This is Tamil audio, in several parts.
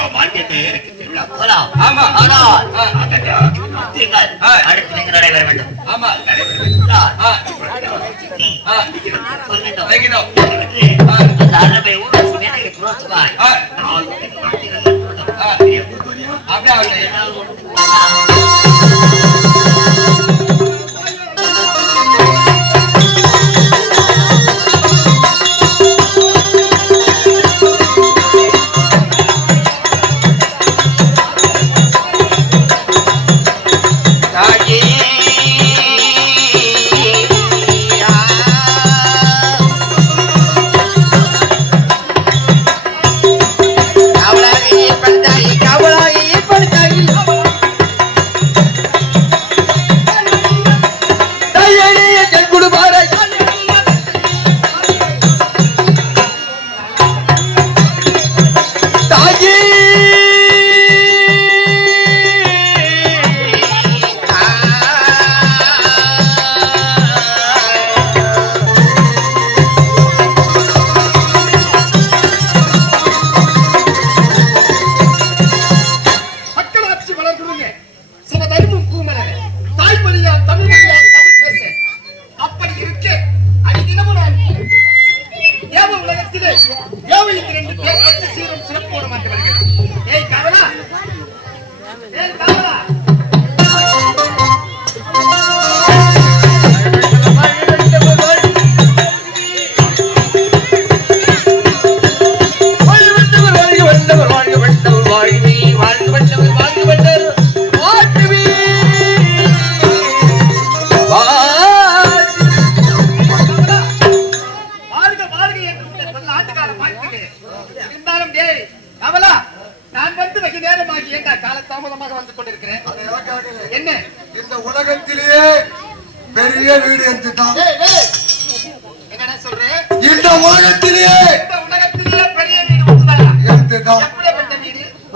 ஆமா அடுத்து நீங்க நடைபெற வேண்டும். ஆமா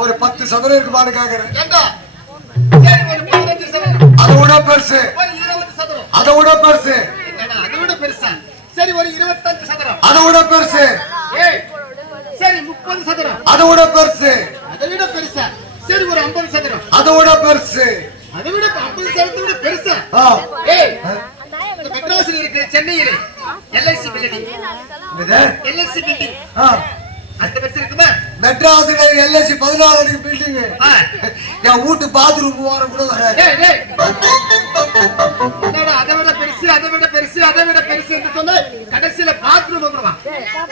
ஒரு 10 சதுரம் இருக்குமான்னு கேக்குறேன். அதை விட பெருசு, அதை விட பெருசு, சரி ஒரு 25 சதுரம், அதை விட பெருசு, சரி 30 சதுரம், அதை விட பெருசு, அதை விட பெருசா, சரி ஒரு 50 சதுரம், அதை விட பெருசு, அதை விட 50 சதுரத்தை விட பெருசா. மெட்ராஸில் இருக்கிற சென்னையிலே எல்ஐசி பில்டிங், எல்ஐசி பில்டிங் அந்த பெருசு இருக்குமா? மெட்ராஸ்ல எல்ஐசி 14 அடி பில்டிங். என் வீட்டு பாத்ரூம் போற கூட வராது. அதை விட பெருசு, அதை விட பெருசு, அதை விட பெருசு என்று சொன்னா கடைசியில பாத்ரூம் வந்துருவான்.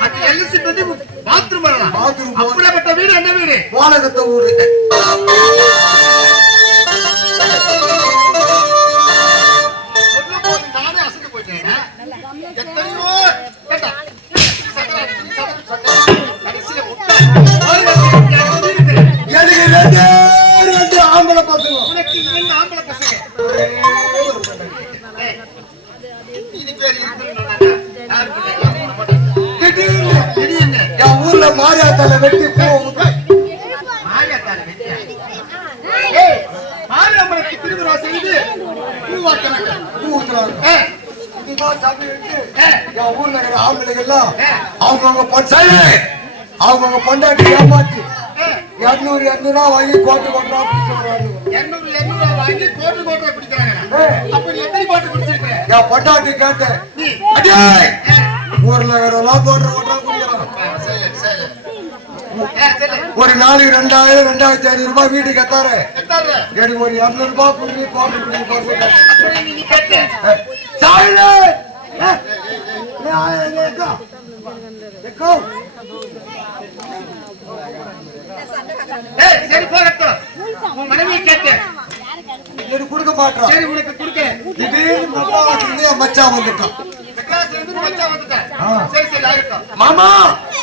அது எல்ஐசி பில்டிங் பாத்ரூம் வரலாம். அப்படிப்பட்ட வீடு என்ன வீடு? வாழகத்த ஊரு. நானே அசந்து போயிட்டேன். எத்தனையோ ரெண்டு ஆம்பளை பசங்க. உனக்கு 2 ஆம்பளை பசங்க. என் ஊர்ல மாரியாத்தால வெட்டி மாரியம்மனுக்கு திருவிழா செய்து பூ வாக்குறாங்க. என் ஊர்ல இருக்கிற ஆம்பளைகள்லாம் அவங்கவுங்க பொண்டாட்டி ஏமாத்தி 200 வாங்கி கோட்டு கோட்டா பிடிக்கிறாங்க. 200 வாங்கி கோட்டு கோட்டா பிடிக்கிறாங்க. அப்ப நீ எத்தனை கோட்டு பிடிச்சிருக்க? என் பொண்டாட்டி கேட்டேன், ஊர்ல இருக்கிறவெல்லாம் கோட்டு கோட்டா பிடிக்கிறாங்க. ஒரு நாளைக்கு 2000-2500 ரூபாய் வீட்டுக்கு எத்தாரு. எனக்கு ஒரு 200 ரூபாய் புள்ளி கோட்டு பிடிக்க சரி போகட்டும். உன் மனைவி கேட்டேன், கொடுக்க மாட்டான். சரி உனக்கு கொடுக்க. திடீர்னு மச்சான் வந்துட்டான். மச்சான் வந்துட்டான். சரி சரி ஆகட்டும். மாமா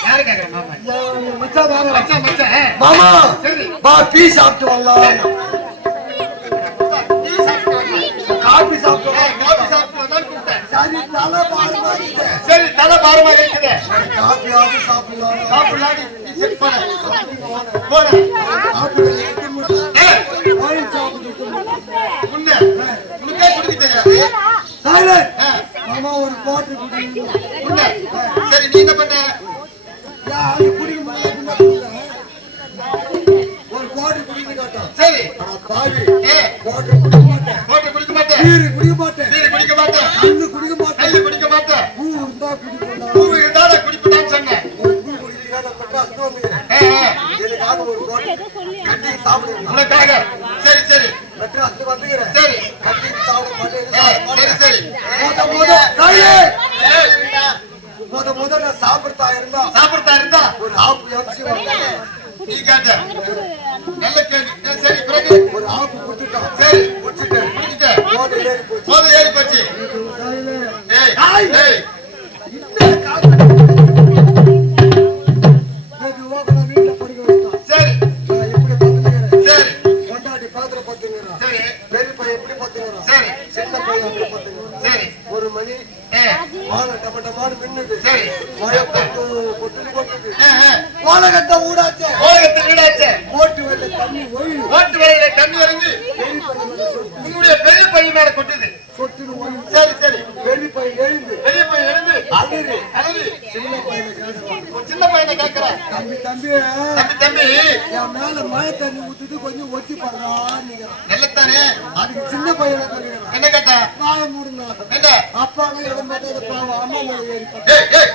யாரு கேக்குறேன்? மாமா மச்சான் மச்சான் மாமா சரி பா டீ சாப்பிட்டு வரலாம். காபி சாப்பிட்டு வந்தாலும் கூப்பிட்டேன். சரி தலை பாரமா இருக்குது. காபியாவது சாப்பிடலாம். சாப்பிடலாம். நீ செட் பண்ண போற உனக்கே குடிக்க தெரியாது. மாமா ஒரு பாட்டு சரி நீ என்ன பண்ண? குடிக்க பாவி ஏ, போட்டு குடிக்க மாட்டேன் போட்டு குடிக்க மாட்டேன், பீரி குடிக்க மாட்டேன் பீடி குடிக்க மாட்டேன், கண்ணு குடிக்க மாட்டேன் கல்லு குடிக்க மாட்டேன், பூ இருந்தா குடிக்கணும் பூ இருந்தாத குடிப்படான்னு சொன்னேன். பூ குடிக்கிறீங்க மெட்ராஸ் வந்துக்கிறேன் ஏ, ஏ, எனக்காக ஒரு தோட்டை கட்டி சாப்பிடுங்க உனக்காக. சரி சரி மெட்ராஸ் வந்துக்கிறேன் சரி கட்டி சாப்பிட ஏ, சரி சரி முத நான் சாப்பிடுறதா இருந்தா சாப்பிடுறதா இருந்தா ஒரு ஆப்பு எம்சி வந்தாங்க நீ கேட்ட நல்ல கேள்வி. ஏ, சரி பிறகு ஒரு ஆப்பு கொடுத்துட்டான் சரி குடிச்சிட்டேன் குடிச்சிட்ட, போதை ஏறி போச்சு போதை ஏறி போச்சு. காலையில ஏய், ஏய், மெதுவாக வீட்டுல படுக்க வச்சான் சரி நான் எப்படி பார்த்துக்கிறேன் சரி கொண்டாடி பாத்திரம் பார்த்துக்கிறான் சரி பெரிய பையன் எப்படி பார்த்துக்கிறான் சரி சின்ன பையன் எப்படி பார்த்துக்கிறான் சரி ஒரு மணி ஏ, வாழை டமாட்டமாடு மின்னுது சரி மழை கொட்டுது கொட்டுது ஏ, ஏ, வாழை கட்ட ஊடாச்சே ஓகத்து வீடாச்சே, ஓட்டு வெள்ள தண்ணி ஒயில் ஓட்டு வேலையில தண்ணி வருது, பெரிய பையன் மேல சொட்டு உன்னுடைய பெரிய பையன் மேல கொட்டுது. சொட்டுன்னு ஒயில் சரி சரி பெரிய பையன் எழுந்து பெரிய பையன் எழுந்து அழுது அழுது சின்ன பையனை கேட்கிறான் ஒரு சின்ன பையனை கேட்கிறான். தம்பி தம்பி தம்பி தம்பி என் மேல மழை தண்ணி ஊத்துது கொஞ்சம் ஒத்தி பண்றான்னு நல்லத்தானே, அதுக்கு சின்ன பையனை கேட்கிறான் என்ன கேட்ட வாய மூடுனா என்ன? அப்பாவே இடம் பார்த்தா பாவம் அம்மா மேல ஏறி ஏய், ஏய்,